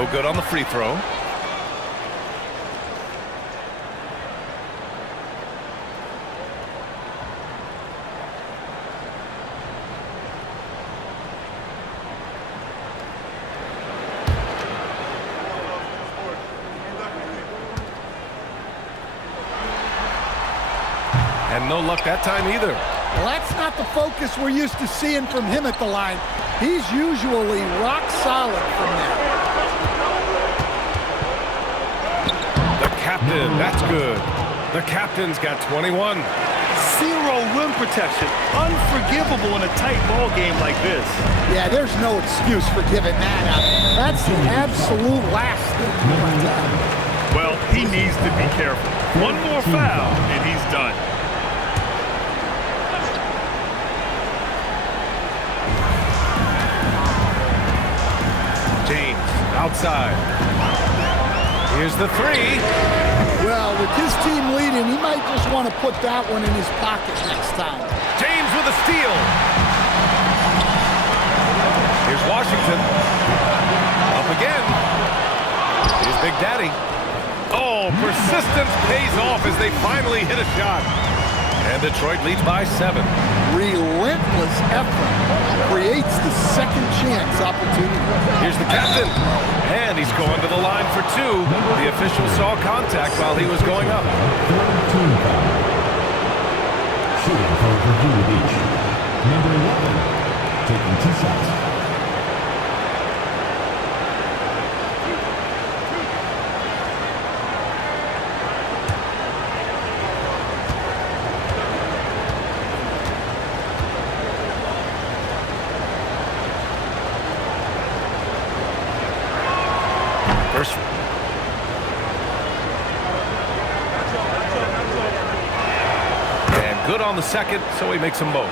No good on the free throw. And no luck that time either. Well, that's not the focus we're used to seeing from him at the line. He's usually rock solid from there. The captain, that's good. The captain's got 21. Zero rim protection. Unforgivable in a tight ball game like this. Yeah, there's no excuse for giving that up. That's the absolute last thing you want to have. Well, he needs to be careful. One more foul, and he's done. Outside. Here's the three. Well, with his team leading, he might just want to put that one in his pocket next time. James with a steal. Here's Washington. Up again. Here's Big Daddy. Oh, persistence pays off as they finally hit a shot. And Detroit leads by 7. Relentless effort creates the second chance opportunity. Here's the captain. And he's going to the line for 2. The official saw contact while he was going up. Shooting for Virginia Beach. Number 11, taking 2 shots. And good on the second, so he makes them both.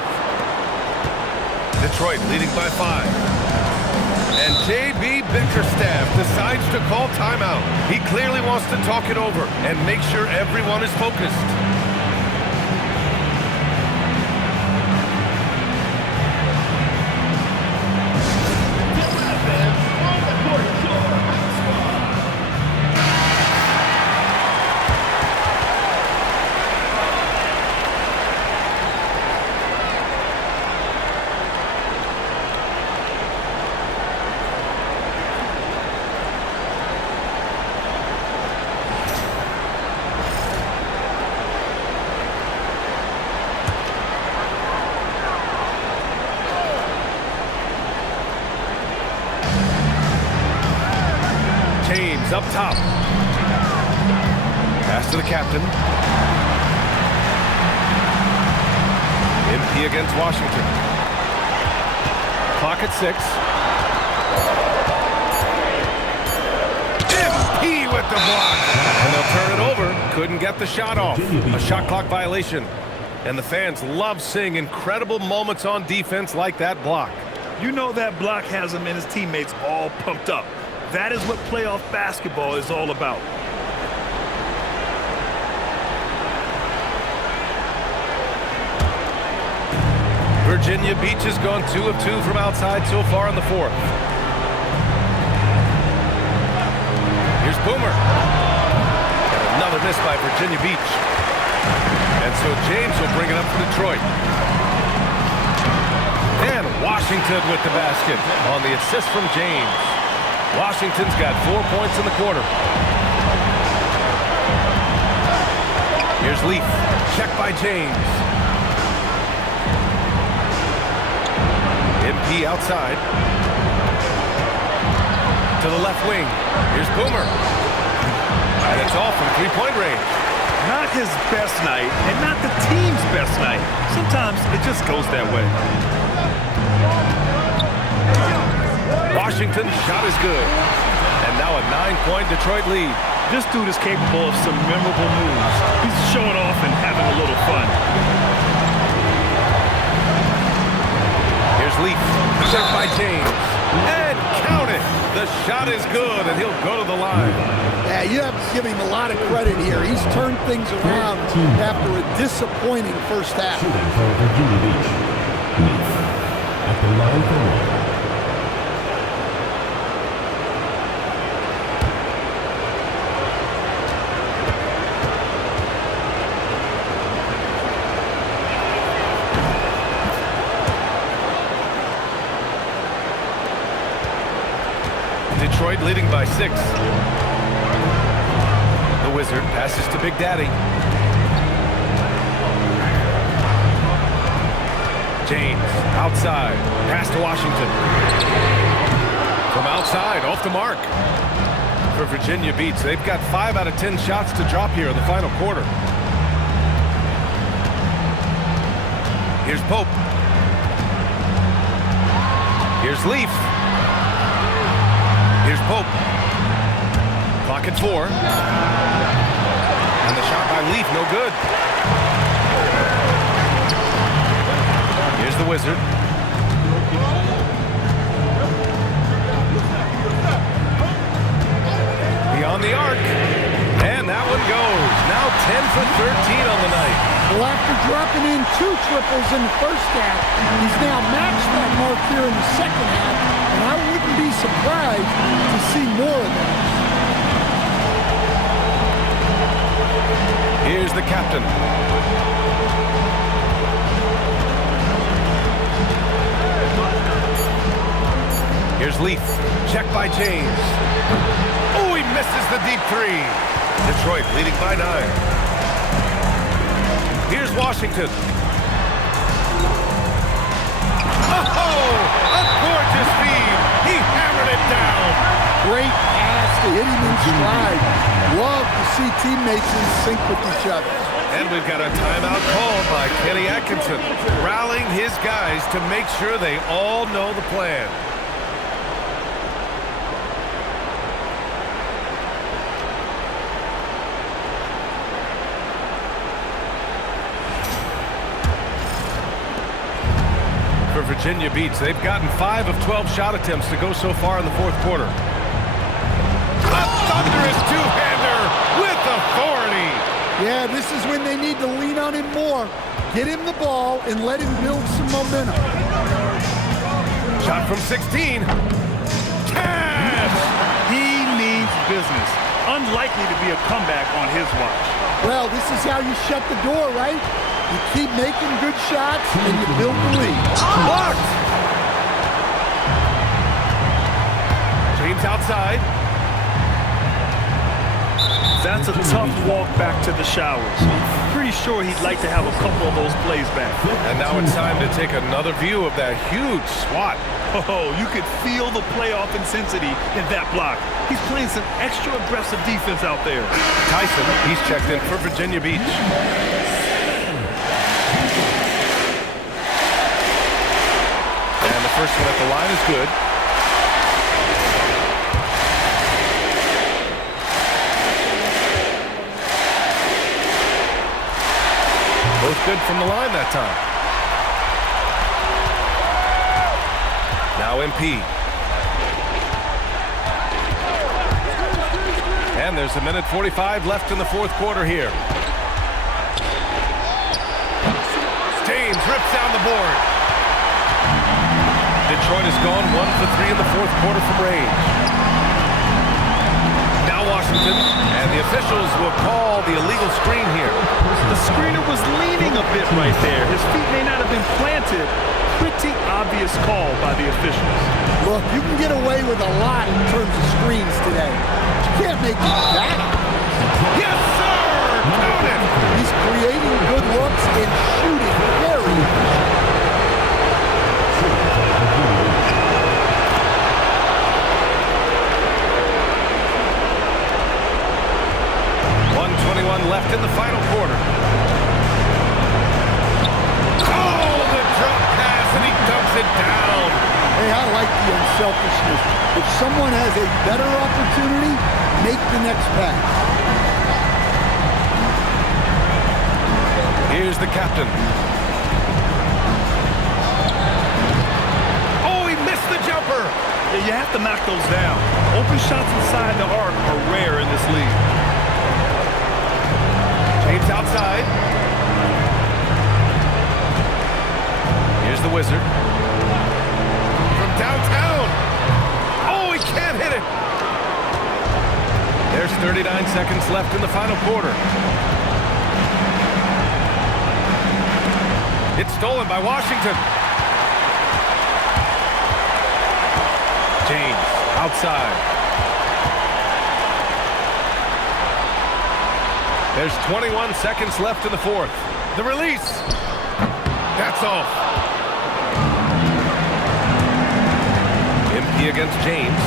Detroit leading by 5. And J.B. Bickerstaff decides to call timeout. He clearly wants to talk it over and make sure everyone is focused. Up top. Pass to the captain. MP against Washington. Clock at 6. MP with the block. And they'll turn it over. Couldn't get the shot off. A shot clock violation. And the fans love seeing incredible moments on defense like that block. You know that block has him and his teammates all pumped up. That is what playoff basketball is all about. Virginia Beach has gone 2 of 2 from outside so far in the 4th. Here's Boomer. And another miss by Virginia Beach. And so James will bring it up for Detroit. And Washington with the basket on the assist from James. Washington's got 4 points in the quarter. Here's Leaf. Check by James. MP outside. To the left wing. Here's Boomer. And it's all from three-point range. Not his best night, and not the team's best night. Sometimes it just goes that way. Washington's shot is good. And now a 9-point Detroit lead. This dude is capable of some memorable moves. He's showing off and having a little fun. Here's Leaf. Check by James. And count it. The shot is good, and he'll go to the line. Yeah, you have to give him a lot of credit here. He's turned things around after a disappointing first half. Shooting for Virginia Beach. Leaf at the line for one. Detroit leading by 6. The Wizard passes to Big Daddy. James, outside, pass to Washington. From outside, off the mark. For Virginia Beach, they've got 5 out of 10 shots to drop here in the final quarter. Here's Pope. Here's Leaf. Here's Pope. Clock at 4. And the shot by Leaf, no good. Here's the Wizard. Beyond the arc. And that one goes. Now 10 for 13 on the night. Well, after dropping in 2 triples in the first half, he's now matched that mark here in the second half, and I wouldn't be surprised to see more of that. Here's the captain. Here's Leaf. Check by James. Oh, he misses the deep 3. Detroit leading by 9. Here's Washington. Oh, a gorgeous feed. He hammered it down. Great pass to hit him in stride. Love to see teammates in sync with each other. And we've got a timeout called by Kenny Atkinson, rallying his guys to make sure they all know the plan. For Virginia Beach, they've gotten 5 of 12 shot attempts to go so far in the fourth quarter. A thunderous two-hander with authority. Yeah, this is when they need to lean on him more. Get him the ball and let him build some momentum. Shot from 16. Cash! He means business. Unlikely to be a comeback on his watch. Well, this is how you shut the door, right? You keep making good shots and you build the lead. Blocked! James outside. That's a tough walk back to the showers. Pretty sure he'd like to have a couple of those plays back. And now it's time to take another view of that huge swat. Oh, you could feel the playoff intensity in that block. He's playing some extra aggressive defense out there. Tyson, he's checked in for Virginia Beach. And the first one at the line is good. Both good from the line that time. Now MP. And there's a minute 45 left in the fourth quarter here. James rips down the board. Detroit has gone 1 for 3 in the fourth quarter from range. Now Washington, and the officials will call the illegal screen here. The screener was leaning a bit right there. His feet may not have been planted. Pretty obvious call by the officials. Look, you can get away with a lot in terms of screens today. You can't make it that. Yes, sir! Count it! He's creating good looks and shooting very efficient. 1:21 left in the final quarter. Oh, the drop pass, and he dumps it down. Hey, I like the unselfishness. If someone has a better opportunity, make the next pass. Here's the captain. Oh, he missed the jumper. Yeah, you have to knock those down. Open shots inside the arc are rare in this league. James outside. Here's the Wizard. From downtown. Oh, he can't hit it. There's 39 seconds left in the final quarter. It's stolen by Washington. James outside. There's 21 seconds left in the fourth. The release. That's off. Empty against James.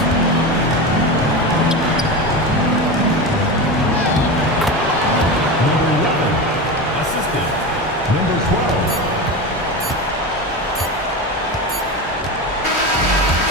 Number 11. Assistant. Number 12.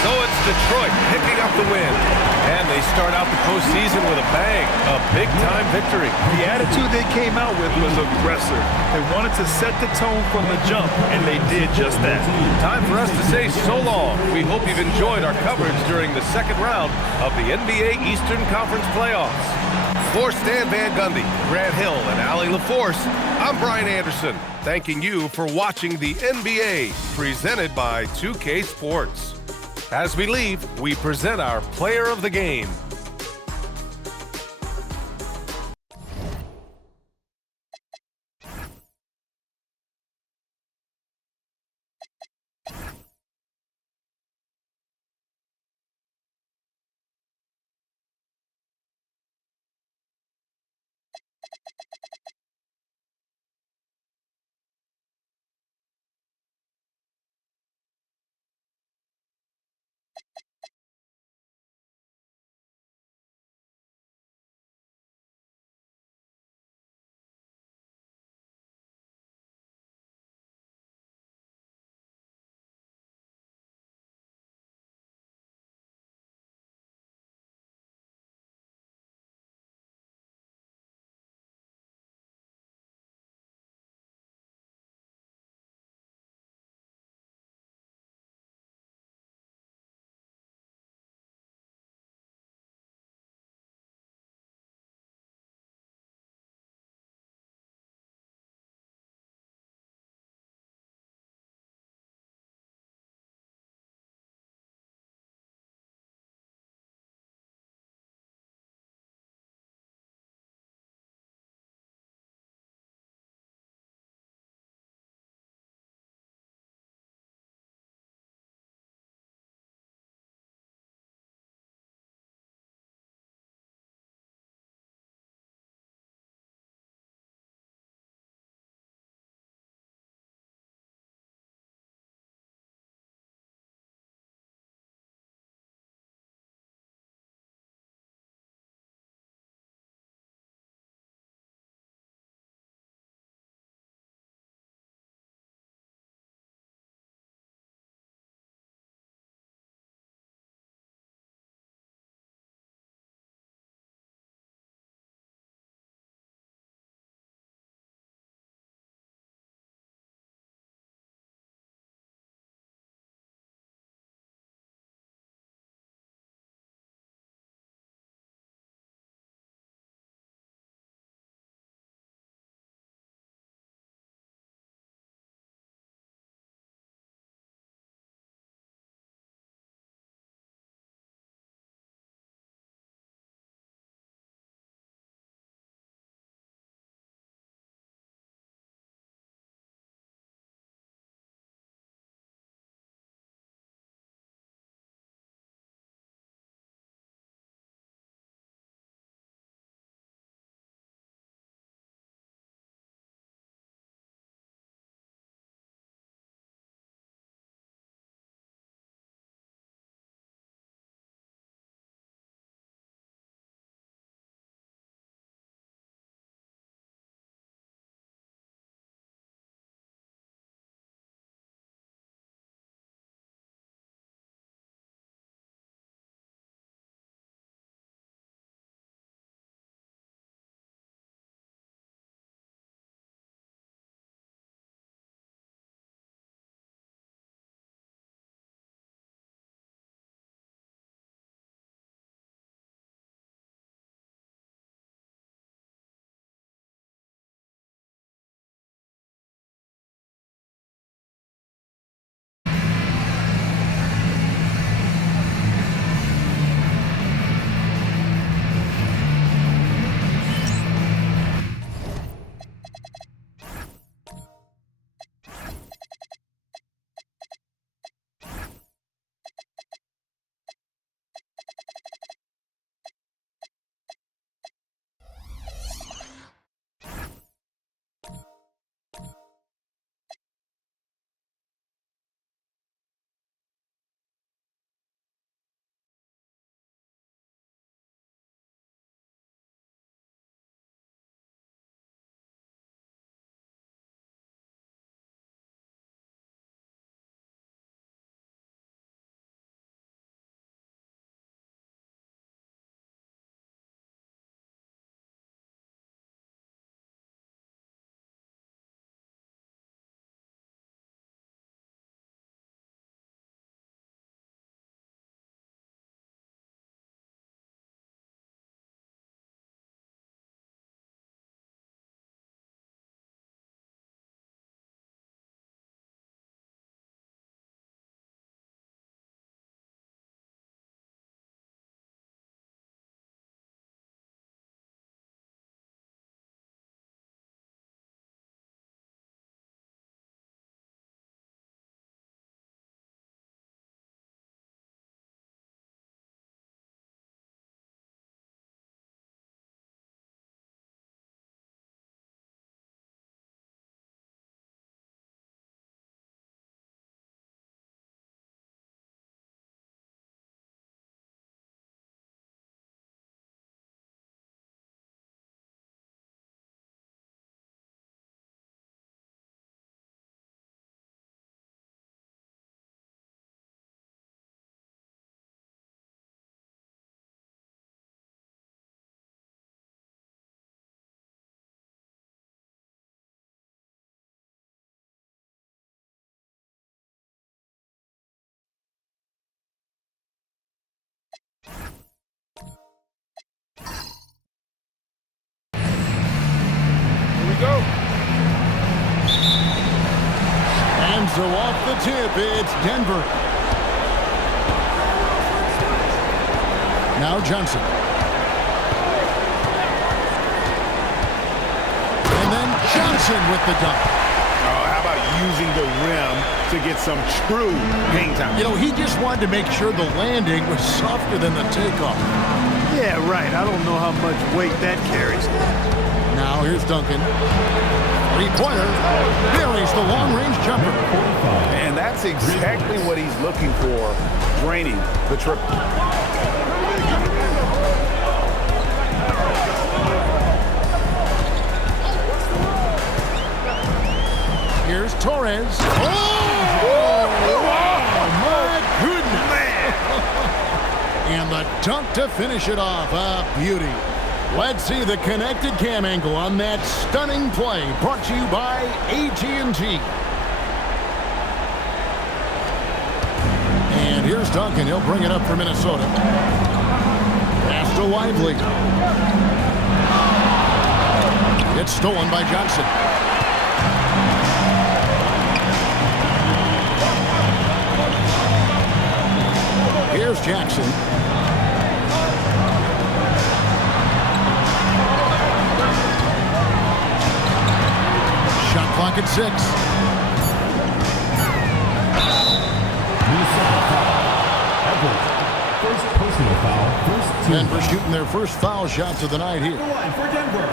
So it's Detroit picking up the win. And they start out the postseason with a bang. A big-time victory. The attitude they came out with was aggressive. They wanted to set the tone from the jump, and they did just that. Time for us to say so long. We hope you've enjoyed our coverage during the second round of the NBA Eastern Conference playoffs. For Stan Van Gundy, Grant Hill, and Allie LaForce, I'm Brian Anderson, thanking you for watching the NBA, presented by 2K Sports. As we leave, we present our player of the game. So off the tip, it's Denver. Now Johnson. And then Johnson with the dunk. Oh, how about using the rim to get some true game time? You know, he just wanted to make sure the landing was softer than the takeoff. Yeah, right. I don't know how much weight that carries. Now here's Duncan. Three-pointer. Buries the long-range jumper. And that's exactly what he's looking for, draining the triple. Here's Torres. Oh, my goodness. And the dunk to finish it off. A beauty. Let's see the connected cam angle on that stunning play, brought to you by AT&T. And here's Duncan. He'll bring it up for Minnesota. Pass to Lively. It's stolen by Johnson. Here's Jackson. Shot clock at 6. First personal foul, first team. Denver shooting their first foul shots of the night here. One for Denver.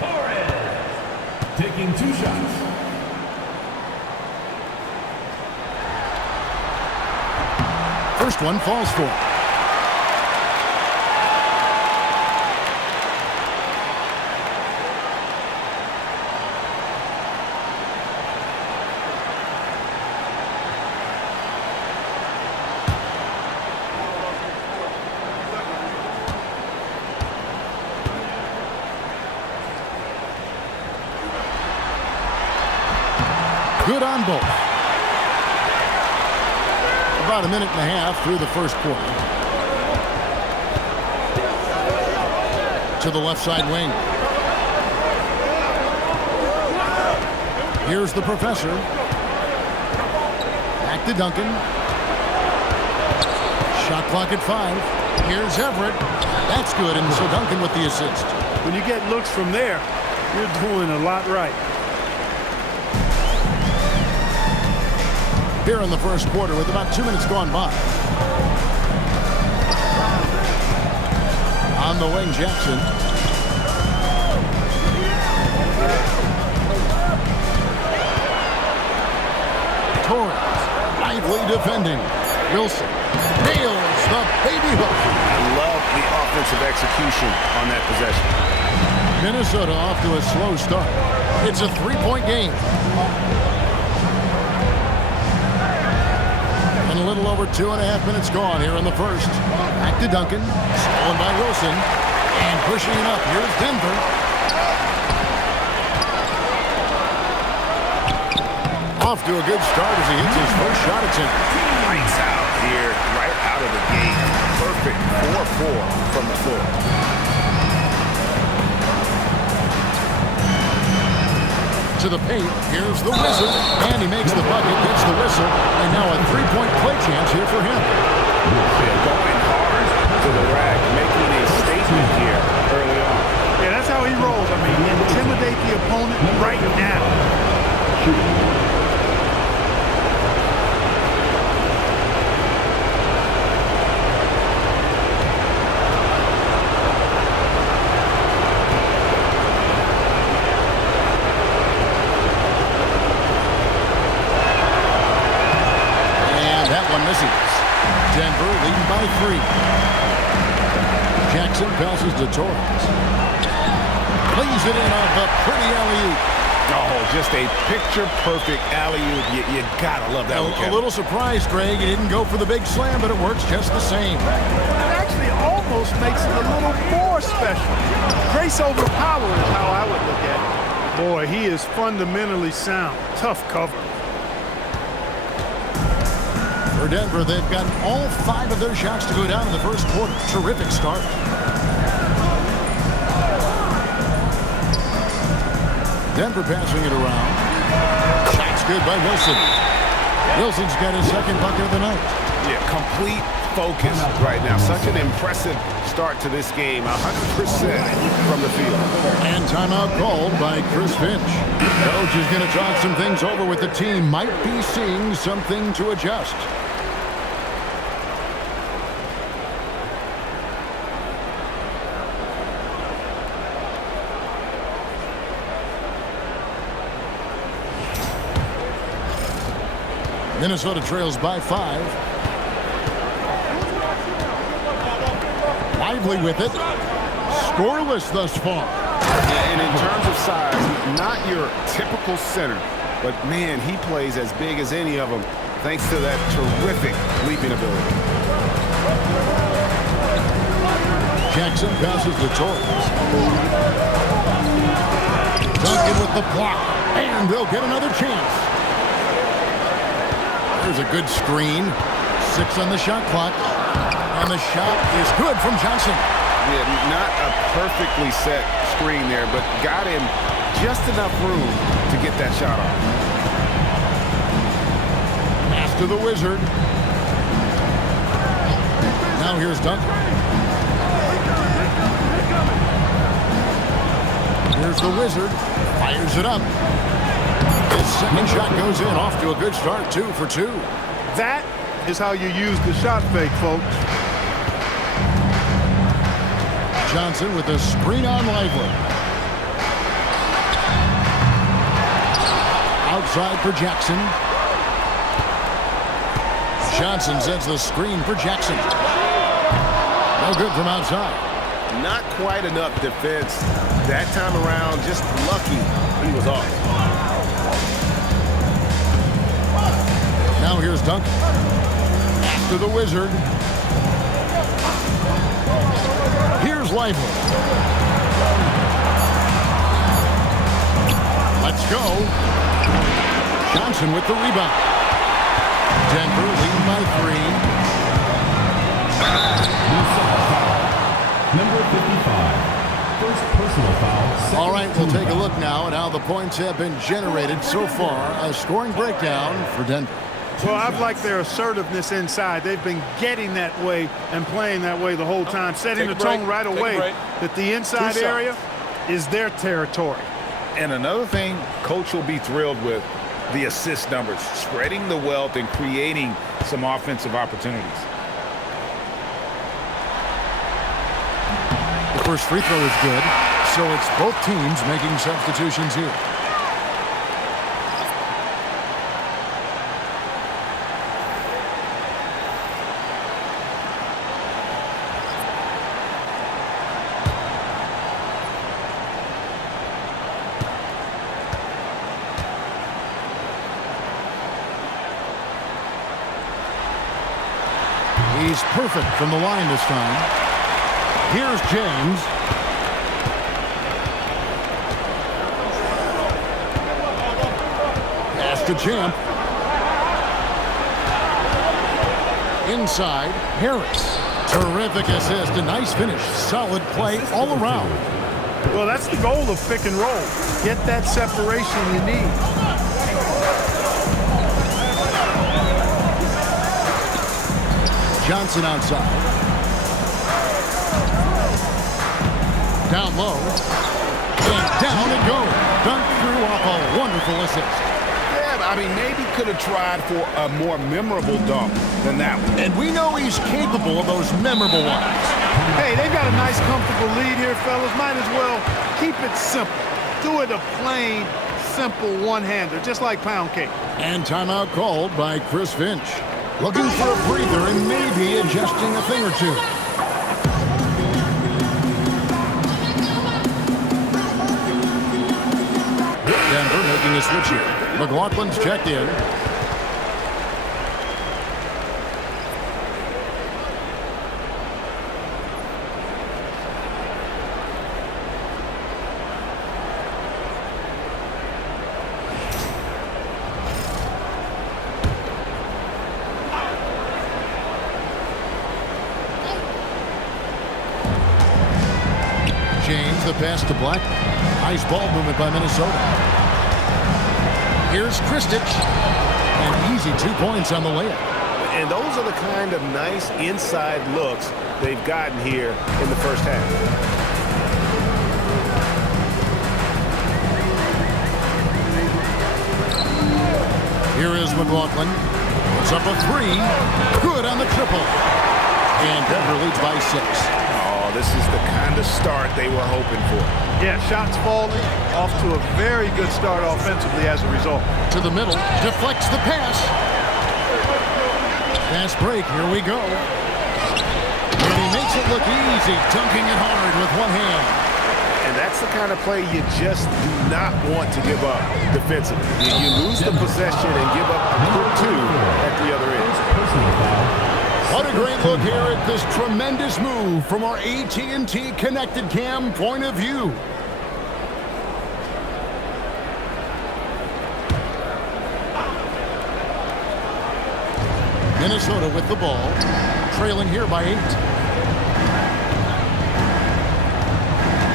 Torres taking 2 shots. First one falls for. Good on both. About a minute and a half through the first quarter. To the left side wing. Here's the professor. Back to Duncan. Shot clock at 5. Here's Everett. That's good, and so Duncan with the assist. When you get looks from there, you're doing a lot right. Here in the first quarter with about 2 minutes gone by. On the wing, Jackson. Torres, lively defending. Wilson nails the baby hook. I love the offensive execution on that possession. Minnesota off to a slow start. It's a 3-point game. And a little over 2.5 minutes gone here in the first. Back to Duncan. Stolen by Wilson. And pushing it up. Here's Denver. Off to a good start as he hits his first shot attempt. Lights out here, right out of the gate. Perfect 4-4 from the floor. To the paint. Here's the Wizard. And he makes the bucket, gets the whistle. And now a 3-point play chance here for him. Yeah, going hard to the rack, making a statement here early on. Yeah, that's how he rolls. I mean, intimidate the opponent right now. Denver leading by 3. Jackson passes to Torres. Plays it in off a pretty alley-oop. Oh, just a picture-perfect alley-oop. You gotta love that one, A little surprised, Greg. He didn't go for the big slam, but it works just the same. It actually almost makes it a little more special. Grace over power is how I would look at it. Boy, he is fundamentally sound. Tough cover. For Denver, they've got all 5 of their shots to go down in the first quarter. Terrific start. Denver passing it around. Shots It's good by Wilson. Wilson's got his second bucket of the night. Yeah, complete focus right now. Such an impressive start to this game. 100% from the field. And timeout called by Chris Finch. Coach is going to talk some things over with the team. Might be seeing something to adjust. Minnesota trails by 5. Lively with it. Scoreless thus far. Yeah, and in terms of size, not your typical center, but man, he plays as big as any of them thanks to that terrific leaping ability. Jackson passes to Torres. Duncan with the block, and they'll get another chance. There's a good screen. 6 on the shot clock. And the shot is good from Johnson. Yeah, not a perfectly set screen there, but got him just enough room to get that shot off. Pass to the Wizard. Now here's Duncan. Here's the Wizard. Fires it up. His second shot goes in, off to a good start, 2 for 2. That is how you use the shot fake, folks. Johnson with a screen on Lively. Outside for Jackson. Johnson sends the screen for Jackson. No good from outside. Not quite enough defense that time around. Just lucky he was off. Now here's Duncan. After the Wizard. Here's Lively. Let's go. Johnson with the rebound. Denver leading by 3. Number 55. First personal foul. All right, we'll take a look now at how the points have been generated so far. A scoring breakdown for Denver. Well, I've liked their assertiveness inside. They've been getting that way and playing that way the whole time, setting the tone right away that the inside area is their territory. And another thing Coach will be thrilled with, the assist numbers, spreading the wealth and creating some offensive opportunities. The first free throw is good, so it's both teams making substitutions here. He's perfect from the line this time. Here's James. Pass to Champ. Inside, Harris. Terrific assist, a nice finish. Solid play all around. Well, that's the goal of pick and roll. Get that separation you need. Johnson outside. Down low. And down it goes. Dunk through off a wonderful assist. Yeah, I mean, maybe could have tried for a more memorable dunk than that one. And we know he's capable of those memorable ones. Hey, they've got a nice, comfortable lead here, fellas. Might as well keep it simple. Do it a plain, simple one-hander, just like pound cake. And timeout called by Chris Finch. Looking for a breather and maybe adjusting a thing or two. Denver making a switch here. McLaughlin's checked in. James, the pass to Black. Nice ball movement by Minnesota. Here's Kristich. An easy 2 points on the layup. And those are the kind of nice inside looks they've gotten here in the first half. Here is McLaughlin. Puts up a three. Good on the triple. And Denver leads by 6. Oh, this is the kind of start they were hoping for. Yeah, shots falling. Off to a very good start offensively as a result. To the middle. Deflects the pass. Fast break. Here we go. And he makes it look easy. Dunking it hard with one hand. And that's the kind of play you just do not want to give up defensively. You lose the possession and give up a quick 2 at the other end. What a great look here at this tremendous move from our AT&T Connected Cam point of view. Minnesota with the ball, trailing here by 8.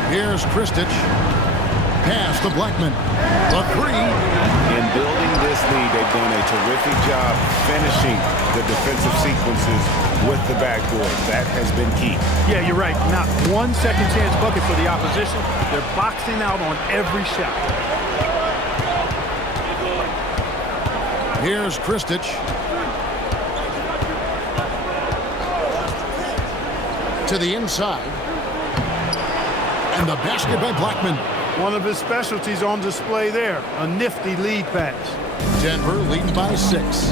Here's Kristich. Pass to Blackman. The three. In building this lead, they've done a terrific job finishing the defensive sequences with the backboard. That has been key. Yeah, you're right. Not one second chance bucket for the opposition. They're boxing out on every shot. Here's Kristich. To the inside. And the basket by Blackman. One of his specialties on display there. A nifty lead pass. Denver leading by 6.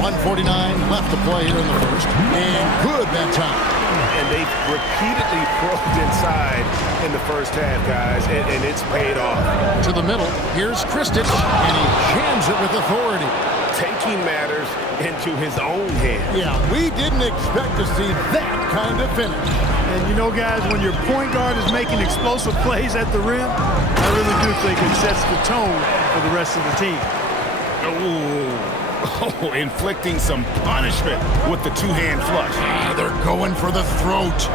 1:49 left to play here in the first. And good that time. And they've repeatedly probed inside in the first half, guys, and it's paid off. To the middle. Here's Kristich. And he jams it with authority. Taking matters into his own hands. Yeah, we didn't expect to see that kind of finish. And you know, guys, when your point guard is making explosive plays at the rim, I really do think it sets the tone for the rest of the team. Oh, inflicting some punishment with the two-hand flush. They're going for the throat.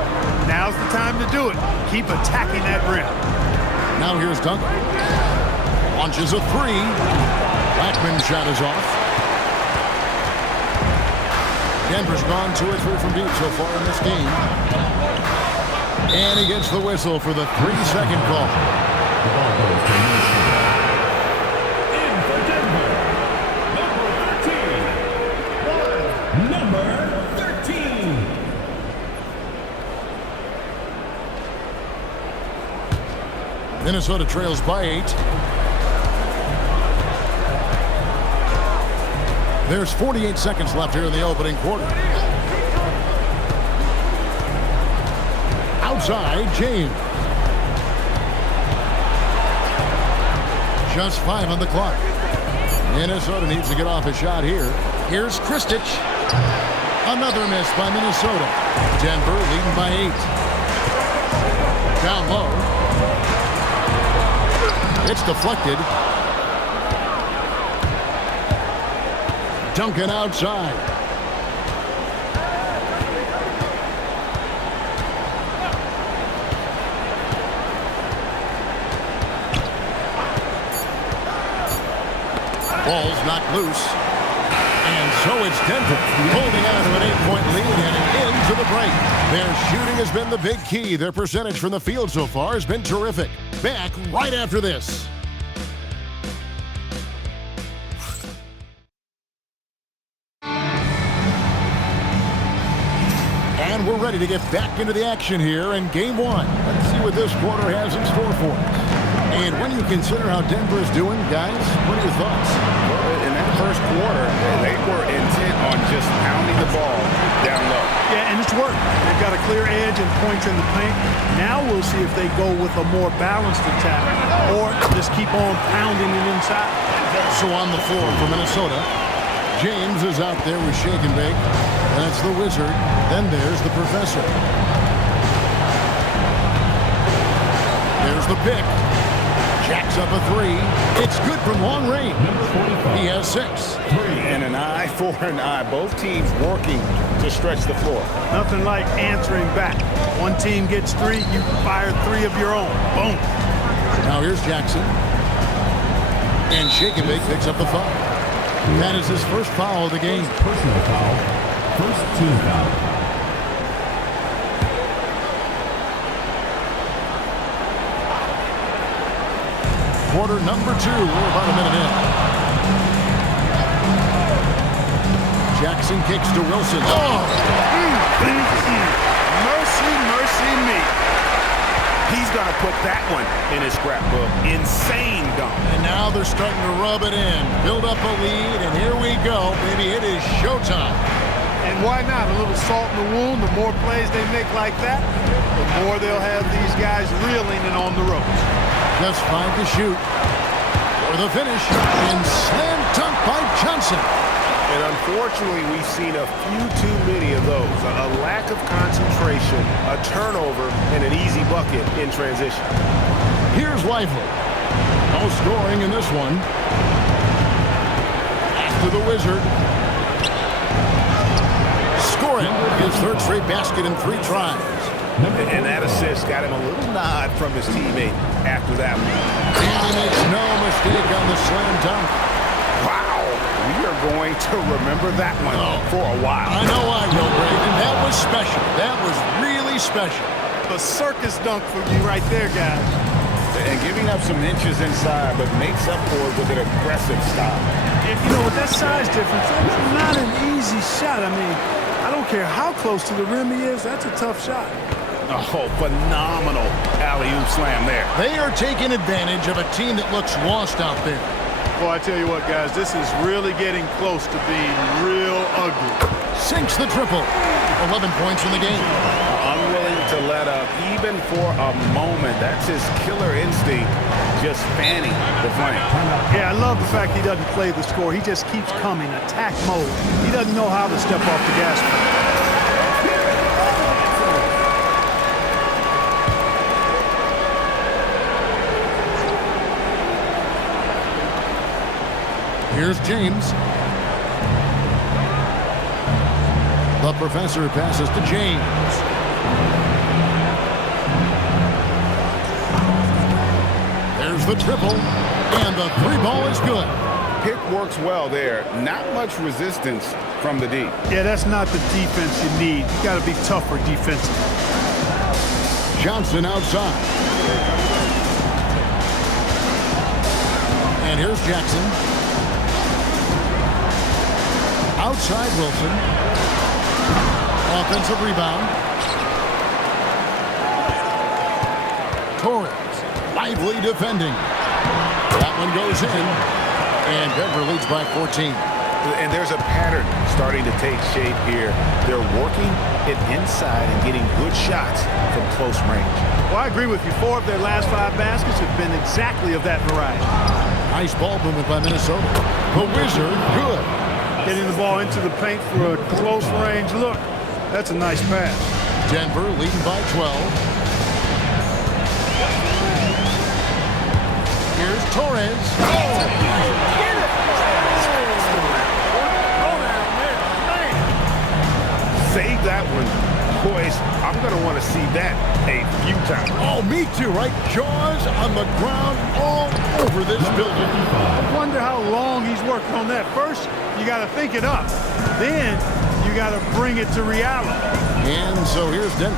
Now's the time to do it. Keep attacking that rim. Now here's Duncan. Launches a three. Blackman's shot is off. Denver's gone 2 or 3 from deep so far in this game. And he gets the whistle for the 3-second call. The ball goes to Minnesota. In for Denver, number 13. Minnesota trails by 8. There's 48 seconds left here in the opening quarter. Outside, James. Just 5 on the clock. Minnesota needs to get off a shot here. Here's Kristich. Another miss by Minnesota. Denver leading by 8. Down low. It's deflected. Duncan outside. Ball's knocked loose. And so it's Denver holding on to an 8-point lead heading into the break. Their shooting has been the big key. Their percentage from the field so far has been terrific. Back right after this. And we're ready to get back into the action here in Game 1. Let's see what this quarter has in store for us. And when you consider how Denver is doing, guys, what are your thoughts? Well, in that first quarter, they were intent on just pounding the ball down low. Yeah, and it's worked. They've got a clear edge and points in the paint. Now we'll see if they go with a more balanced attack or just keep on pounding it inside. So on the floor for Minnesota, James is out there with shake and bake. That's the Wizard. Then there's the Professor. There's the pick. Jacks up a three. It's good from long range. He has 6. And an eye for an eye. Both teams working to stretch the floor. Nothing like answering back. One team gets 3, you fire 3 of your own. Boom. Now here's Jackson. And Shake and Bake picks up the foul. That is his first foul of the game. Personal foul. First team foul. Quarter number 2. We're about a minute in. Jackson kicks to Wilson. Oh! Mercy, mercy me. He's going to put that one in his scrapbook. Insane dunk. And now they're starting to rub it in. Build up a lead, and here we go. Baby, it is showtime. And why not? A little salt in the wound. The more plays they make like that, the more they'll have these guys reeling and on the ropes. Just 5 to shoot. For the finish. And slam dunk by Johnson. And unfortunately, we've seen a few too many of those. A lack of concentration, a turnover, and an easy bucket in transition. Here's Lively. No scoring in this one. After the Wizard. Scoring his third straight basket in 3 tries. And that assist got him a little nod from his teammate after that one. And he makes no mistake on the slam dunk. Wow. We are going to remember that one for a while. I know I will, Brandon. That was special. That was really special. A circus dunk for you right there, guys. And giving up some inches inside, but makes up for it with an aggressive style. And, you know, with that size difference, that's not an easy shot. I mean, I don't care how close to the rim he is. That's a tough shot. Oh, phenomenal alley-oop slam there. They are taking advantage of a team that looks lost out there. Well, I tell you what, guys, this is really getting close to being real ugly. Sinks the triple. 11 points in the game. Unwilling to let up even for a moment. That's his killer instinct, just fanning the flame. Yeah, I love the fact he doesn't play the score. He just keeps coming, attack mode. He doesn't know how to step off the gas pedal. Here's James. The professor passes to James. There's the triple, and the 3-ball is good. Pick works well there. Not much resistance from the D. Yeah, that's not the defense you need. You got to be tougher defensively. Johnson outside. And here's Jackson. Outside Wilson. Offensive rebound. Torres. Lively defending. That one goes in. And Denver leads by 14. And there's a pattern starting to take shape here. They're working it inside and getting good shots from close range. Well, I agree with you. 4 of their last 5 baskets have been exactly of that variety. Nice ball movement by Minnesota. The Wizard, good. Getting the ball into the paint for a close range look. That's a nice pass. Denver leading by 12. Here's Torres. Get it! Save that one. Boys, I'm going to want to see that a few times. Oh, me too, right? Jaws on the ground all over this building. I wonder how long he's working on that. First, you got to think it up. Then, you got to bring it to reality. And so here's Denver.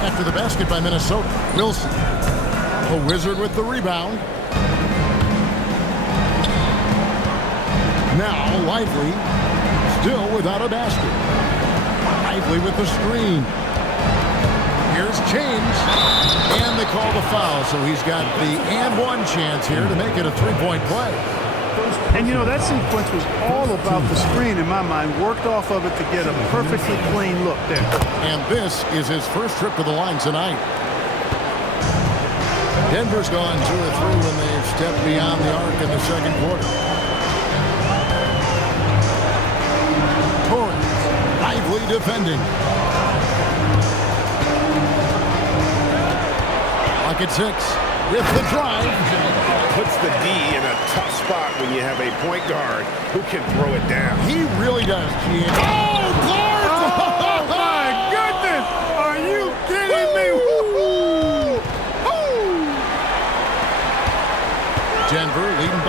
After the basket by Minnesota. Wilson. The Wizard with the rebound. Now Lively. Still without a basket. Lively with the screen. Here's James. And they call the foul. So he's got the and one chance here to make it a 3-point play. And, you know, that sequence was all about the screen in my mind. Worked off of it to get a perfectly clean look there. And this is his first trip to the line tonight. Denver's gone 2 or 3 when they've stepped beyond the arc in the second quarter. Torres, lively defending. Lock at 6 with the drive. Puts the D in a tough spot when you have a point guard who can throw it down. He really does, Gene. Oh, Clark! Oh, my goodness! Are you kidding me? Woo-hoo!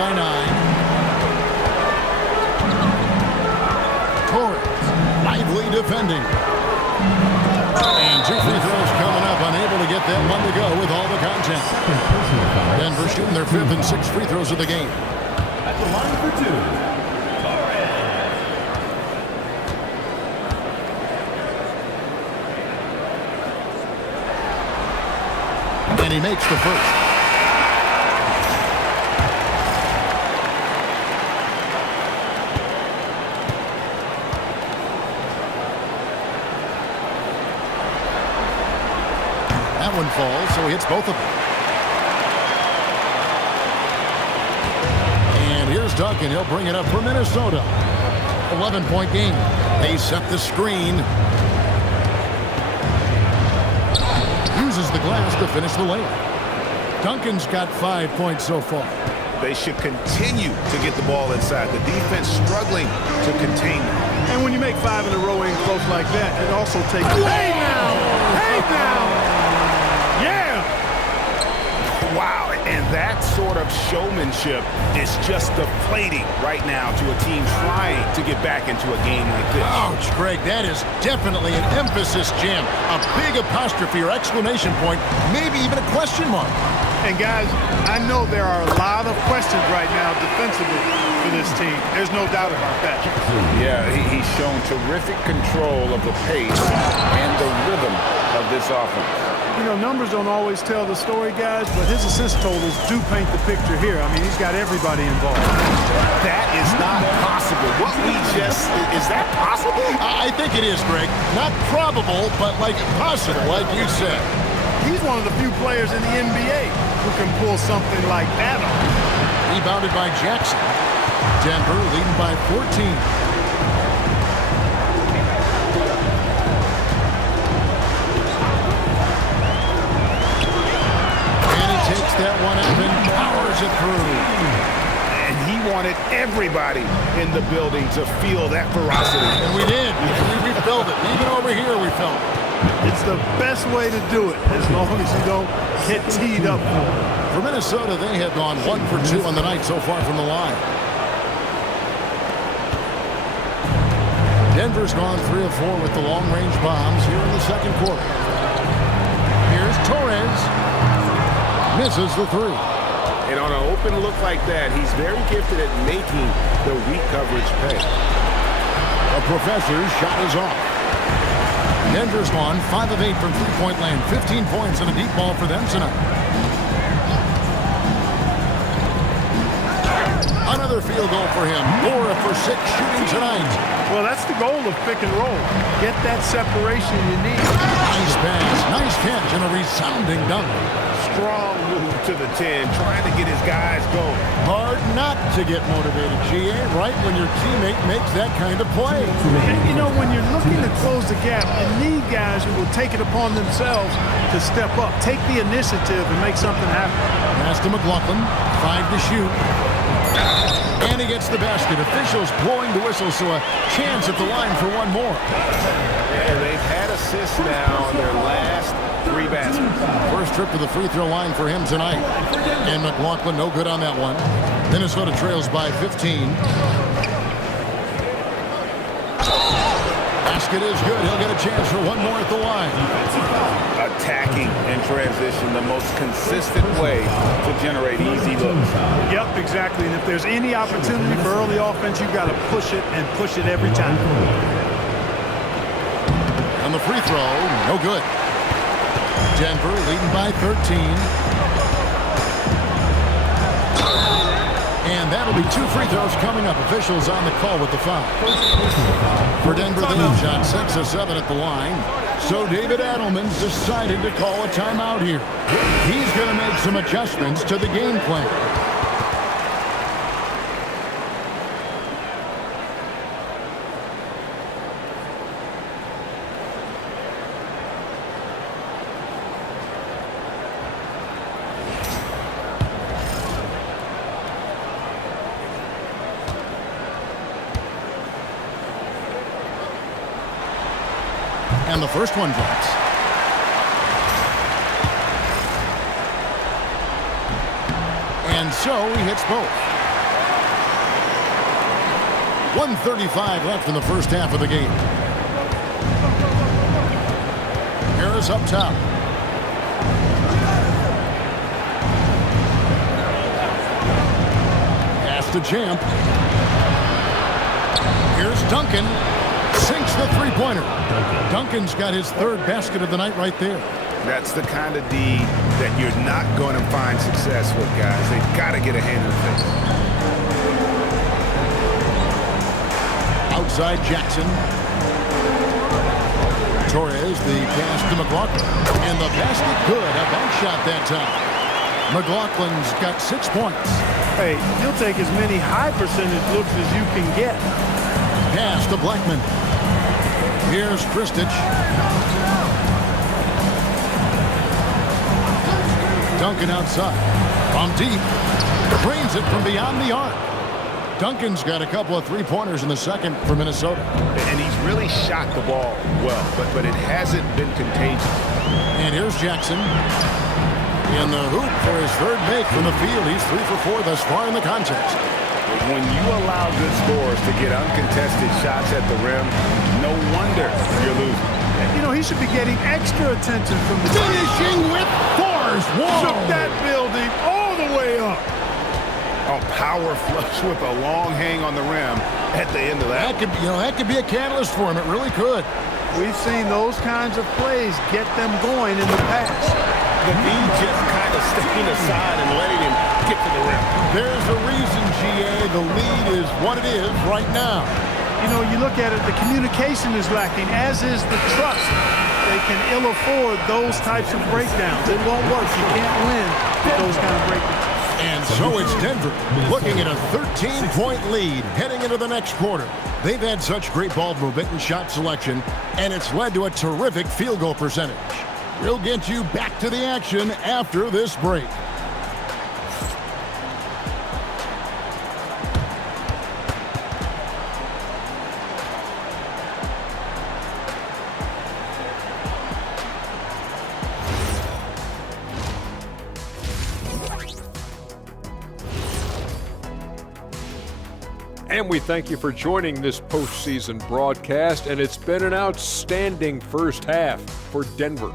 by 9. Torres, lively defending. And 2 free throws coming up, unable to get that one to go with all the contact. Denver shooting their 5th and 6th free throws of the game. At the line for 2, and he makes the first. That one falls, so he hits both of them. And here's Duncan. He'll bring it up for Minnesota. 11-point game. They set the screen. Uses the glass to finish the layup. Duncan's got 5 points so far. They should continue to get the ball inside. The defense struggling to contain them. And when you make 5 in a row in close like that, it also takes... Hey now! Hey now! Yeah! Wow, and that sort of showmanship is just deflating right now to a team trying to get back into a game like this. Ouch, Greg, that is definitely an emphasis jam. A big apostrophe or exclamation point, maybe even a question mark. And guys, I know there are a lot of questions right now defensively for this team. There's no doubt about that. Yeah, he's shown terrific control of the pace and the rhythm of this offense. You know, numbers don't always tell the story, guys, but his assist totals do paint the picture here. I mean, he's got everybody involved. That is not possible. What we just... Is that possible? I think it is, Greg. Not probable, but like possible, like you said. He's one of the few players in the NBA who can pull something like that off. Rebounded by Jackson. Denver leading by 14. And he takes that one up and powers it through. And he wanted everybody in the building to feel that ferocity. And we did. We felt it. Even over here we felt it. It's the best way to do it, as long as you don't get teed up for it. For Minnesota, they have gone 1 for 2 on the night so far from the line. Denver's gone 3 of 4 with the long-range bombs here in the second quarter. Here's Torres. Misses the 3. And on an open look like that, he's very gifted at making the weak coverage pay. The professor's shot is off. Denver's gone 5 of 8 from three-point land. 15 points and a deep ball for them tonight. Another field goal for him. 4 for 6 shooting tonight. Well, that's the goal of pick and roll. Get that separation you need. Nice pass, nice catch, and a resounding dunk. Strong move to the 10, trying to get his guys going. Hard not to get motivated, GA, right when your teammate makes that kind of play. And, you know, when you're looking to close the gap, you need guys who will take it upon themselves to step up, take the initiative, and make something happen. Pass to McLaughlin, 5 to shoot. And he gets the basket. Officials blowing the whistle, so a chance at the line for one more. And they've had assists now on their last 3 baskets. First trip to the free throw line for him tonight. And McLaughlin no good on that one. Minnesota trails by 15. Basket is good. He'll get a chance for one more at the line. Attacking in transition, the most consistent way to generate easy looks. Yep, exactly. And if there's any opportunity for early offense, you've got to push it and push it every time. On the free throw, no good. Denver leading by 13. And that'll be 2 free throws coming up. Officials on the call with the foul. For Denver, they have shot 6 of 7 at the line. So David Adelman's decided to call a timeout here. He's going to make some adjustments to the game plan. And the first one drops. And so he hits both. 1:35 left in the first half of the game. Harris up top. Pass to Champ. Here's Duncan. Sinks the three-pointer. Duncan's got his third basket of the night right there. That's the kind of D that you're not going to find success with, guys. They've got to get a hand in the face. Outside Jackson. Torres, the pass to McLaughlin. And the basket good. A bank shot that time. McLaughlin's got 6 points. Hey, he'll take as many high percentage looks as you can get. Pass to Blackman. Here's Kristich. Duncan outside. From deep. Drains it from beyond the arc. Duncan's got a couple of three-pointers in the second for Minnesota. And he's really shot the ball well, but it hasn't been contagious. And here's Jackson. In the hoop for his third make from the field. He's 3 for 4 thus far in the contest. When you allow good scorers to get uncontested shots at the rim, no wonder you're losing. You know, he should be getting extra attention from the Finishing with force. Whoa. Shook that building all the way up. A power flush with a long hang on the rim at the end of that. That could be a catalyst for him. It really could. We've seen those kinds of plays get them going in the past. The D just kind of stepping aside and letting him get to the rim. There's a reason, GA. The lead is what it is right now. You know, you look at it, the communication is lacking, as is the trust. They can ill afford those types of breakdowns. It won't work. You can't win with those kind of breakdowns. And so it's Denver looking at a 13-point lead heading into the next quarter. They've had such great ball movement and shot selection, and it's led to a terrific field goal percentage. We'll get you back to the action after this break. And we thank you for joining this postseason broadcast, and it's been an outstanding first half for Denver.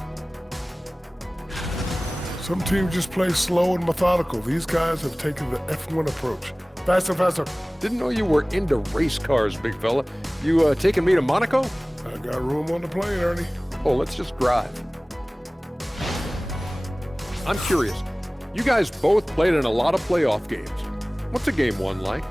Some teams just play slow and methodical. These guys have taken the F1 approach. Faster, faster. Didn't know you were into race cars, big fella. You taking me to Monaco? I got room on the plane, Ernie. Oh, let's just drive. I'm curious. You guys both played in a lot of playoff games. What's a game one like?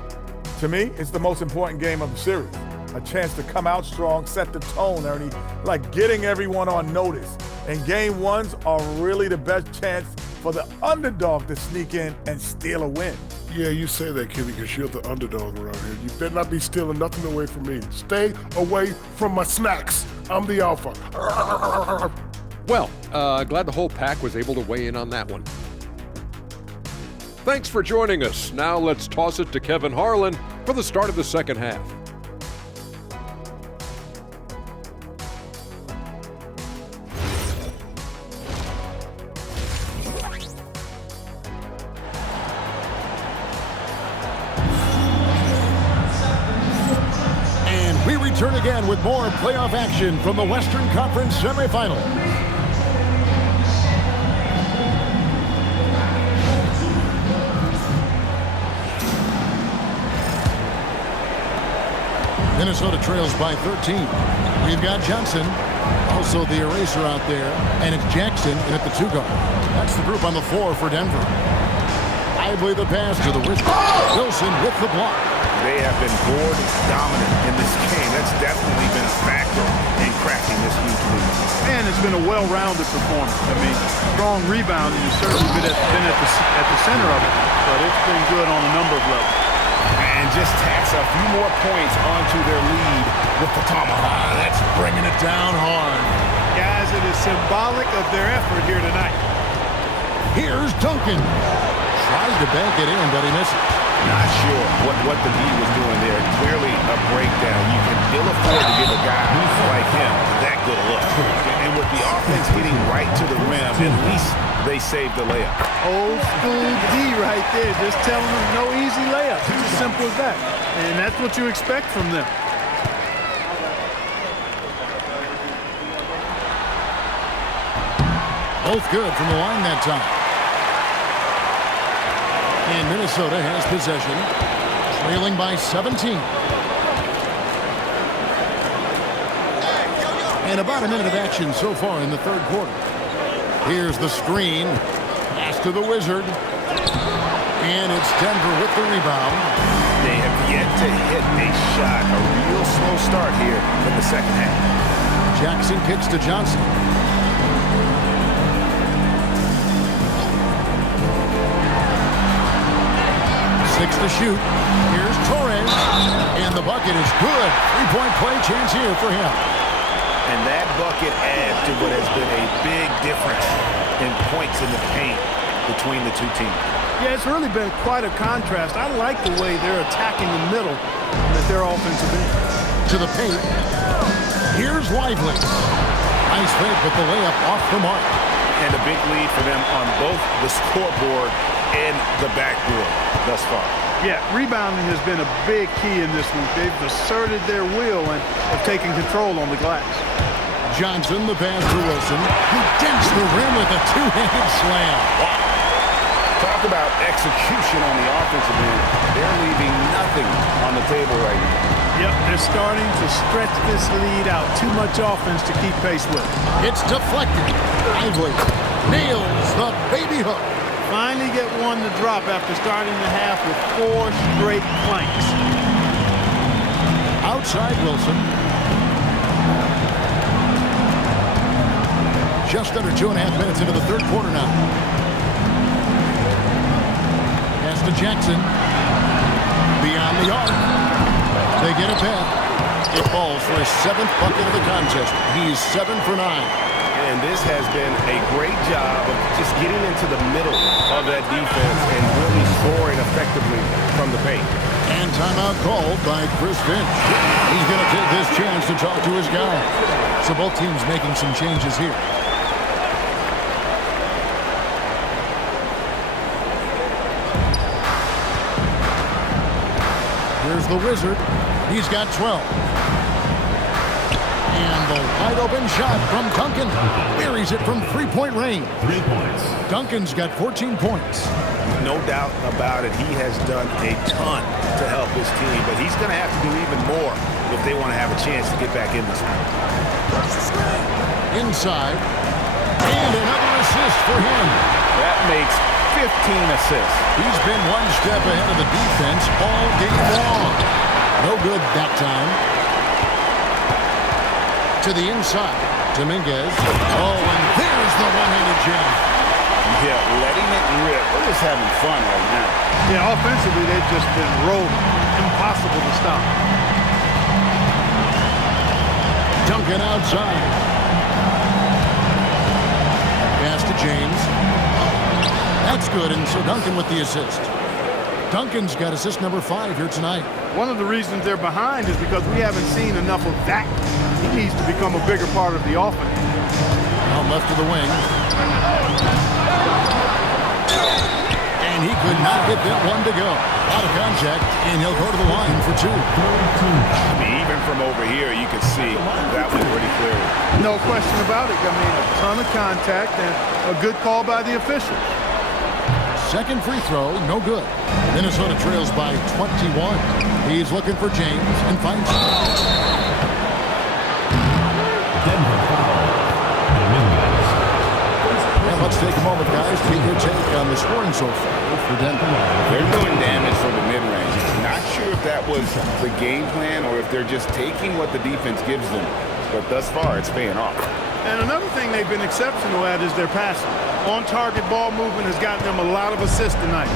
To me, it's the most important game of the series. A chance to come out strong, set the tone, Ernie, like getting everyone on notice. And game ones are really the best chance for the underdog to sneak in and steal a win. Yeah, you say that, Kitty, because you're the underdog around here. You better not be stealing nothing away from me. Stay away from my snacks. I'm the alpha. Well, glad the whole pack was able to weigh in on that one. Thanks for joining us. Now let's toss it to Kevin Harlan for the start of the second half. And we return again with more playoff action from the Western Conference semifinals. Minnesota trails by 13. We've got Johnson, also the eraser out there, and it's Jackson in at the 2 guard. That's the group on the floor for Denver. Lively the pass to the wrist. Wilson with the block. They have been board dominant in this game. That's definitely been a factor in cracking this huge lead. And it's been a well-rounded performance. I mean, strong rebounding has certainly been at the center of it, but it's been good on a number of levels. And just tacks a few more points onto their lead with the tomahawk. That's bringing it down hard. Guys, it is symbolic of their effort here tonight. Here's Duncan. Tries to bank it in, but he misses. Not sure what the D was doing there. Clearly a breakdown. You can ill afford to give a guy like him that good look. And with with the offense getting right to the rim, at least they saved the layup. Old school D right there, just telling them no easy layups. It's as simple as that. And that's what you expect from them. Both good from the line that time. And Minnesota has possession, trailing by 17. And about a minute of action so far in the third quarter. Here's the screen. Pass to the Wizard. And it's Denver with the rebound. They have yet to hit a shot. A real slow start here in the second half. Jackson kicks to Johnson. Six to shoot. Here's Torres. And the bucket is good. Three-point play chance here for him. And that bucket adds to what has been a big difference in points in the paint between the two teams. Yeah, it's really been quite a contrast. I like the way they're attacking the middle with their offensive end. To the paint. Here's Lively. Nice fake, but the layup off the mark. And a big lead for them on both the scoreboard and the backboard thus far. Yeah, rebounding has been a big key in this one. They've asserted their will and have taken control on the glass. Johnson, the pass to Wilson. He dents the rim with a two-handed slam. Wow. Talk about execution on the offensive end. They're leaving nothing on the table right now. Yep, they're starting to stretch this lead out. Too much offense to keep pace with. It's deflected. Lively nails the baby hook. Finally get one to drop after starting the half with 4 straight planks. Outside Wilson. Just under 2.5 minutes into the third quarter now. Pass to Jackson. Beyond the arc. They get it back. It falls for his 7th bucket of the contest. He's 7 for 9. And this has been a great job of just getting into the middle of that defense and really scoring effectively from the paint. And timeout called by Chris Finch. He's going to take this chance to talk to his guy. So both teams making some changes here. Here's the Wizard. He's got 12. And the wide-open shot from Duncan. Buries it from three-point range. 3 points. Duncan's got 14 points. No doubt about it. He has done a ton to help his team, but he's going to have to do even more if they want to have a chance to get back in this one. Inside. And another assist for him. That makes 15 assists. He's been one step ahead of the defense all game long. No good that time. To the inside. Dominguez. Oh, and there's the one-handed jam. Yeah, letting it rip. We're just having fun right now. Yeah, offensively, they've just been rolling. Impossible to stop. Duncan outside. Pass to James. That's good, and so Duncan with the assist. Duncan's got assist number 5 here tonight. One of the reasons they're behind is because we haven't seen enough of that. He needs to become a bigger part of the offense. Now left of the wing. And he could not get that one to go. Out of contact, and he'll go to the line for 2. I mean, even from over here, you can see that one pretty clearly. No question about it. I mean, a ton of contact and a good call by the officials. Second free throw, no good. Minnesota trails by 21. He's looking for James and finds him. Denver foul. Dominguez. And let's take a moment, guys, to get your take on the scoring so far for Denver. They're doing damage from the mid-range. Not sure if that was the game plan or if they're just taking what the defense gives them. But thus far, it's paying off. And another thing they've been exceptional at is their passing. On-target ball movement has gotten them a lot of assists tonight.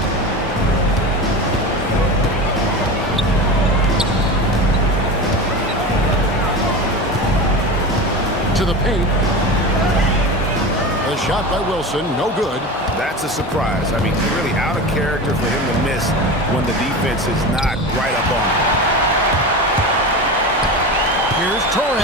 To the paint. The shot by Wilson, no good. That's a surprise. I mean, really out of character for him to miss when the defense is not right up on him. Here's Torres.